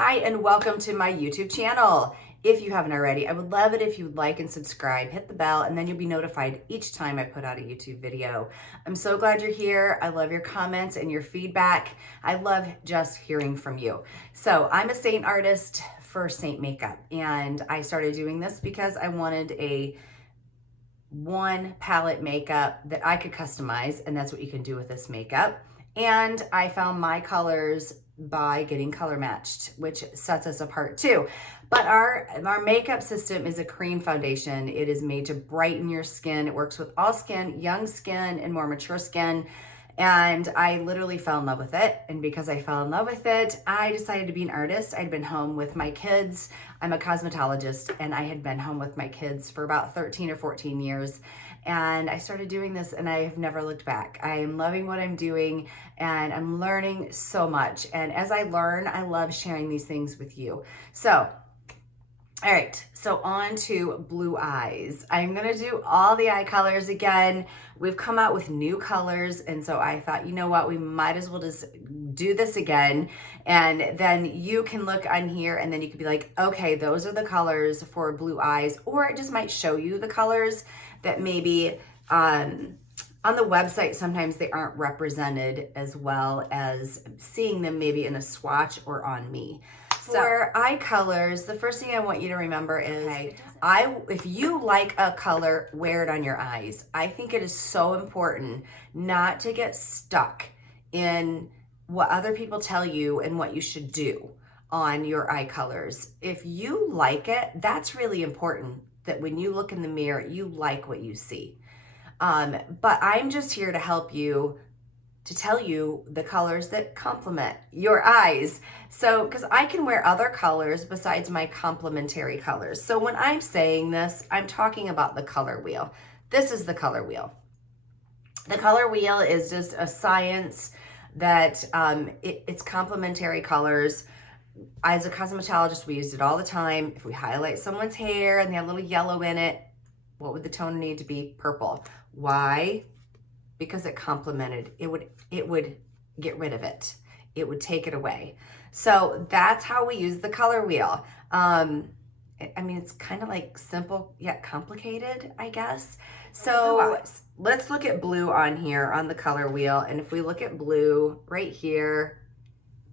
Hi, and welcome to my YouTube channel. If you haven't already, I would love it if you would like and subscribe, hit the bell, and then you'll be notified each time I put out a YouTube video. I'm so glad you're here. I love your comments and your feedback. I love just hearing from you. So I'm a Saint artist for Saint makeup, and I started doing this because I wanted a one palette makeup that I could customize, and that's what you can do with this makeup. And I found my colors by getting color matched, which sets us apart too. But our makeup system is a cream foundation. It is made to brighten your skin. It works with all skin, young skin and more mature skin. And I literally fell in love with it. And because I fell in love with it, I decided to be an artist. I'd been home with my kids. I'm a cosmetologist, and I had been home with my kids for about 13 or 14 years. And I started doing this, and I have never looked back. I am loving what I'm doing, and I'm learning so much. And as I learn, I love sharing these things with you. So, all right, so on to blue eyes. I'm gonna do all the eye colors again. We've come out with new colors, and so I thought, you know what, we might as well just do this again. And then you can look on here, and then you could be like, okay, those are the colors for blue eyes, or it just might show you the colors that maybe on the website, sometimes they aren't represented as well as seeing them maybe in a swatch or on me. For eye colors, the first thing I want you to remember is, if you like a color, wear it on your eyes. I think it is so important not to get stuck in what other people tell you and what you should do on your eye colors. If you like it, that's really important, that when you look in the mirror, you like what you see. But I'm just here to help you, to tell you the colors that complement your eyes. So, because I can wear other colors besides my complementary colors. So when I'm saying this, I'm talking about the color wheel. This is the color wheel. The color wheel is just a science that it's complementary colors. As a cosmetologist, we used it all the time. If we highlight someone's hair and they have a little yellow in it, what would the tone need to be? Purple. Why? Because it complemented. It would get rid of it. It would take it away. So that's how we use the color wheel. I mean, it's kind of like simple yet complicated, I guess. So let's look at blue on here on the color wheel. And if we look at blue right here,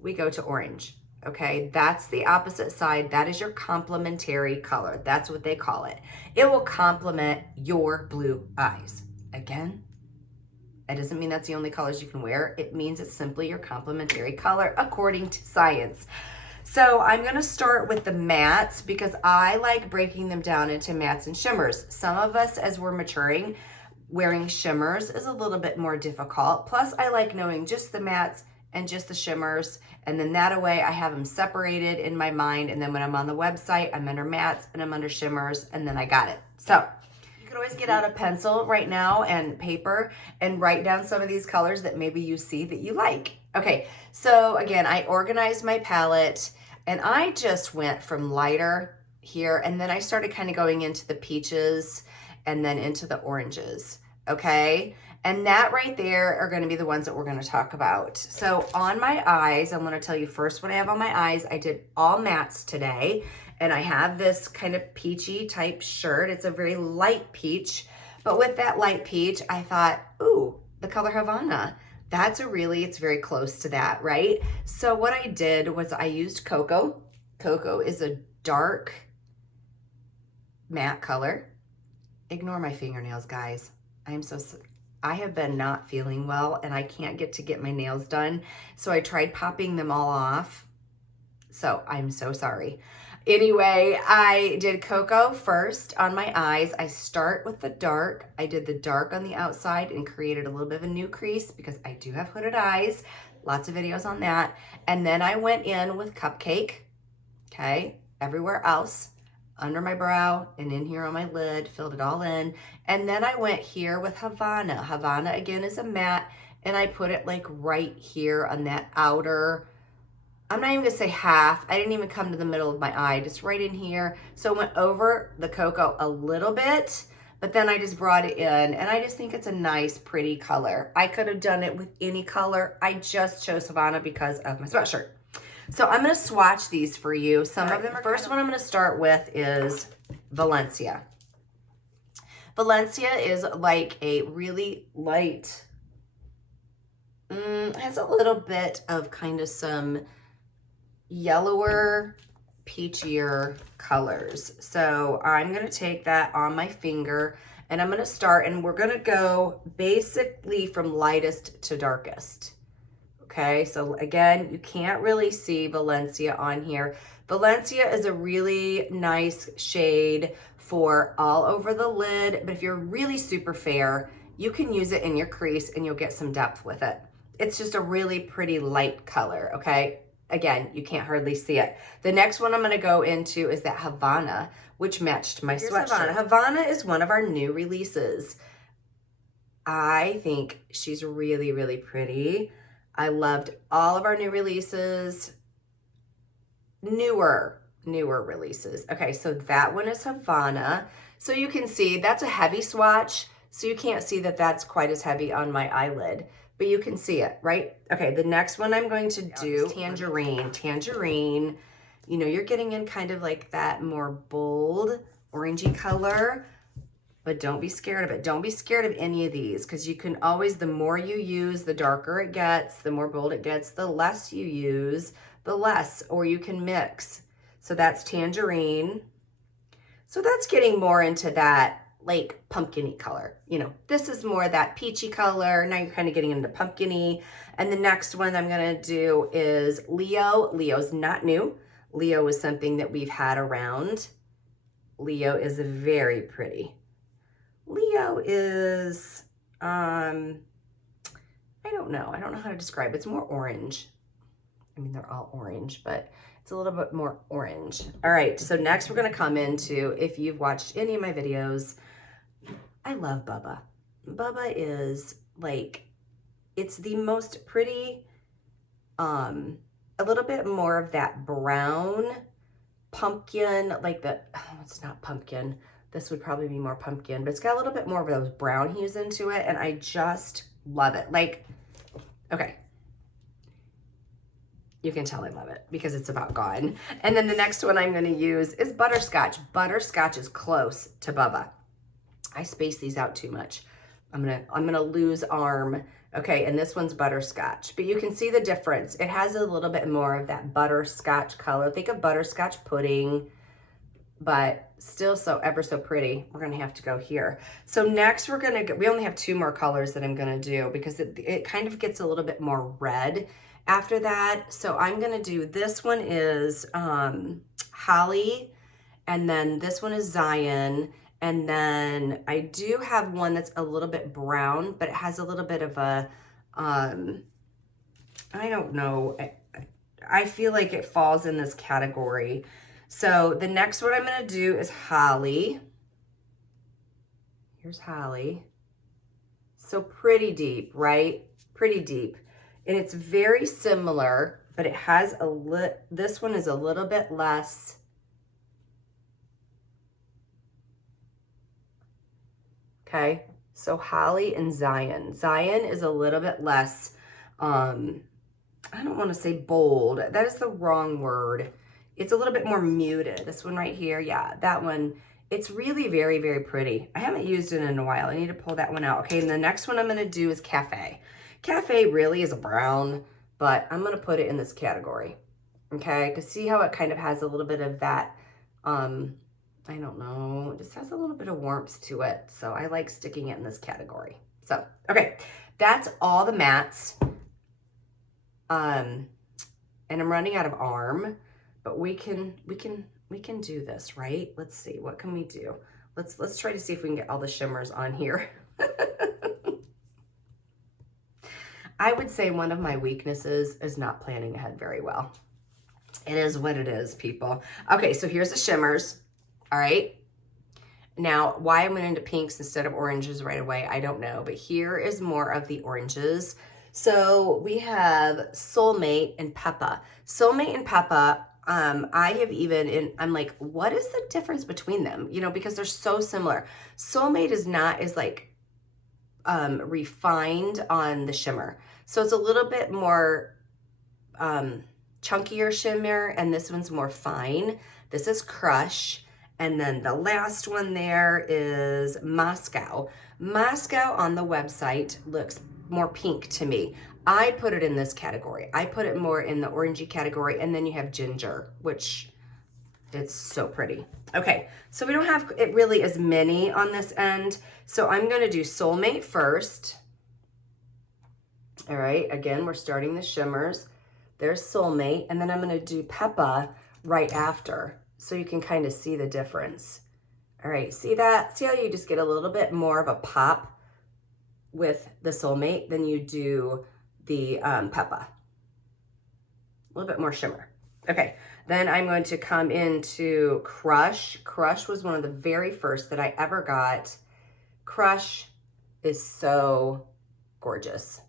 we go to orange. Okay, that's the opposite side. That is your complementary color. That's what they call it. It will complement your blue eyes. Again, it doesn't mean that's the only colors you can wear. It means it's simply your complementary color according to science. So I'm gonna start with the mattes because I like breaking them down into mattes and shimmers. Some of us, as we're maturing, wearing shimmers is a little bit more difficult. Plus, I like knowing just the mattes and just the shimmers, and then that way I have them separated in my mind, and then when I'm on the website, I'm under mattes and I'm under shimmers, and then I got it. So you can always get out a pencil right now and paper and write down some of these colors that maybe you see that you like. Okay, so again, I organized my palette, and I just went from lighter here, and then I started kind of going into the peaches and then into the oranges, okay? And that right there are going to be the ones that we're going to talk about. So on my eyes, I'm going to tell you first what I have on my eyes. I did all mattes today, and I have this kind of peachy type shirt. It's a very light peach, but with that light peach, I thought, ooh, the color Havana. It's very close to that, right? So what I did was I used COCO. COCO is a dark matte color. Ignore my fingernails, guys. I have been not feeling well, and I can't get my nails done. So I tried popping them all off. So I'm so sorry. Anyway, I did COCO first on my eyes. I start with the dark. I did the dark on the outside and created a little bit of a new crease because I do have hooded eyes. Lots of videos on that. And then I went in with CUPCAKE, okay, everywhere else, under my brow and in here on my lid, filled it all in. And then I went here with Havana. Havana, again, is a matte, and I put it like right here on that outer, I'm not even gonna say half. I didn't even come to the middle of my eye, just right in here. So I went over the COCO a little bit, but then I just brought it in, and I just think it's a nice, pretty color. I could have done it with any color. I just chose Havana because of my sweatshirt. So I'm going to swatch these for you. Some of them are first one I'm going to start with is Valencia. Valencia is like a really light, has a little bit of kind of some yellower, peachier colors. So I'm going to take that on my finger and I'm going to start, and we're going to go basically from lightest to darkest. Okay, so again, you can't really see Valencia on here. Valencia is a really nice shade for all over the lid, but if you're really super fair, you can use it in your crease and you'll get some depth with it. It's just a really pretty light color, okay? Again, you can't hardly see it. The next one I'm gonna go into is that Havana, which matched my sweatshirt. Havana is one of our new releases. I think she's really, really pretty. I loved all of our new releases, newer releases. Okay, so that one is Havana. So you can see that's a heavy swatch. So you can't see that that's quite as heavy on my eyelid, but you can see it, right? Okay, the next one I'm going to do is Tangerine. Tangerine, you know, you're getting in kind of like that more bold orangey color. But don't be scared of it. Don't be scared of any of these, because you can always, the more you use, the darker it gets, the more bold it gets, the less you use, the less, or you can mix. So that's Tangerine. So that's getting more into that like pumpkin-y color. You know, this is more that peachy color. Now you're kind of getting into pumpkin-y. And the next one I'm gonna do is Leo. Leo's not new. Leo is something that we've had around. Leo is very pretty. Leo is, I don't know how to describe it. It's more orange. I mean, they're all orange, but it's a little bit more orange. All right, so next we're gonna come into, if you've watched any of my videos, I love Bubba. Bubba is like, it's the most pretty, a little bit more of that brown pumpkin, like the, oh, it's not pumpkin. This would probably be more pumpkin, but it's got a little bit more of those brown hues into it, and I just love it. Like, okay. You can tell I love it because it's about gone. And then the next one I'm gonna use is Butterscotch. Butterscotch is close to Bubba. I space these out too much. I'm gonna lose arm. Okay, and this one's Butterscotch, but you can see the difference. It has a little bit more of that butterscotch color. Think of butterscotch pudding, but still so ever so pretty. We're gonna have to go here. So next we're gonna go, we only have two more colors that I'm gonna do because it kind of gets a little bit more red after that. So I'm gonna do, this one is Holly, and then this one is Zion, and then I do have one that's a little bit brown, but it has a little bit of a, I don't know, I feel like it falls in this category. So the next one I'm gonna do is Holly. Here's Holly. So pretty deep, right? Pretty deep. And it's very similar, but it has this one is a little bit less. Okay, so Holly and Zion. Zion is a little bit less, I don't wanna say bold. That is the wrong word. It's a little bit more muted. This one right here, yeah, that one, it's really very, very pretty. I haven't used it in a while. I need to pull that one out. Okay, and the next one I'm gonna do is Cafe. Cafe really is a brown, but I'm gonna put it in this category, okay? Because see how it kind of has a little bit of that, I don't know, it just has a little bit of warmth to it. So I like sticking it in this category. So, okay, that's all the mattes. And I'm running out of arm. But we can do this, right? Let's see, what can we do? Let's try to see if we can get all the shimmers on here. I would say one of my weaknesses is not planning ahead very well. It is what it is, people. Okay, so here's the shimmers, all right? Now, why I went into pinks instead of oranges right away, I don't know, but here is more of the oranges. So we have Soulmate and Peppa. Soulmate and Peppa, I have even, I'm like, what is the difference between them? You know, because they're so similar. Soulmate is not as like refined on the shimmer. So it's a little bit more chunkier shimmer, and this one's more fine. This is Crush. And then the last one there is Moscow. Moscow on the website looks more pink to me. I put it in this category. I put it more in the orangey category, and then you have Ginger, which it's so pretty. Okay, so we don't have it really as many on this end. So I'm gonna do Soulmate first. All right, again, we're starting the shimmers. There's Soulmate, and then I'm gonna do Peppa right after, so you can kind of see the difference. All right, see that? See how you just get a little bit more of a pop with the Soulmate than you do the Peppa. A little bit more shimmer. Okay, then I'm going to come into Crush. Crush was one of the very first that I ever got. Crush is so gorgeous.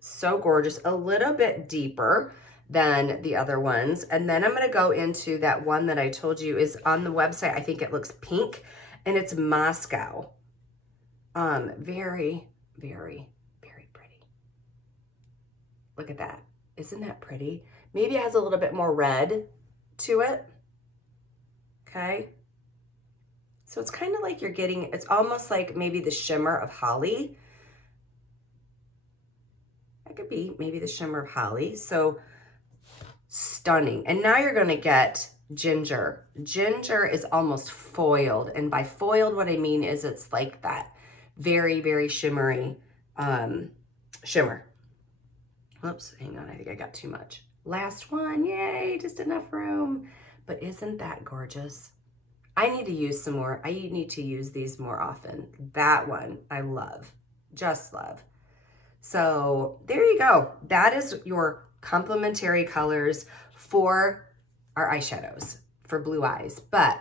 So gorgeous, a little bit deeper than the other ones. And then I'm gonna go into that one that I told you is on the website. I think it looks pink, and it's Moscow. Very, very, very pretty. Look at that. Isn't that pretty? Maybe it has a little bit more red to it. Okay. So it's kind of like you're getting, it's almost like maybe the shimmer of Holly. That could be maybe the shimmer of Holly. So stunning. And now you're going to get Ginger. Ginger is almost foiled. And by foiled, what I mean is it's like that very, very shimmery shimmer. Oops, hang on. I think I got too much. Last one. Yay, just enough room. But isn't that gorgeous? I need to use some more. I need to use these more often. That one I love. Just love. So there you go. That is your complementary colors for our eyeshadows for blue eyes. But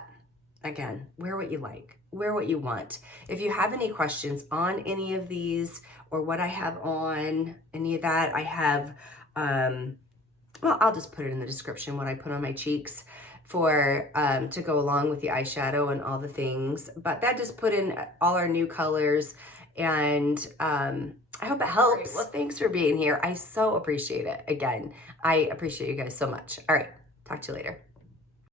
again, wear what you like, wear what you want. If you have any questions on any of these or what I have on any of that, I have, well, I'll just put it in the description what I put on my cheeks for to go along with the eyeshadow and all the things. But that just put in all our new colors, and I hope it helps. Well, thanks for being here. I so appreciate it. Again, I appreciate you guys so much. All right, talk to you later.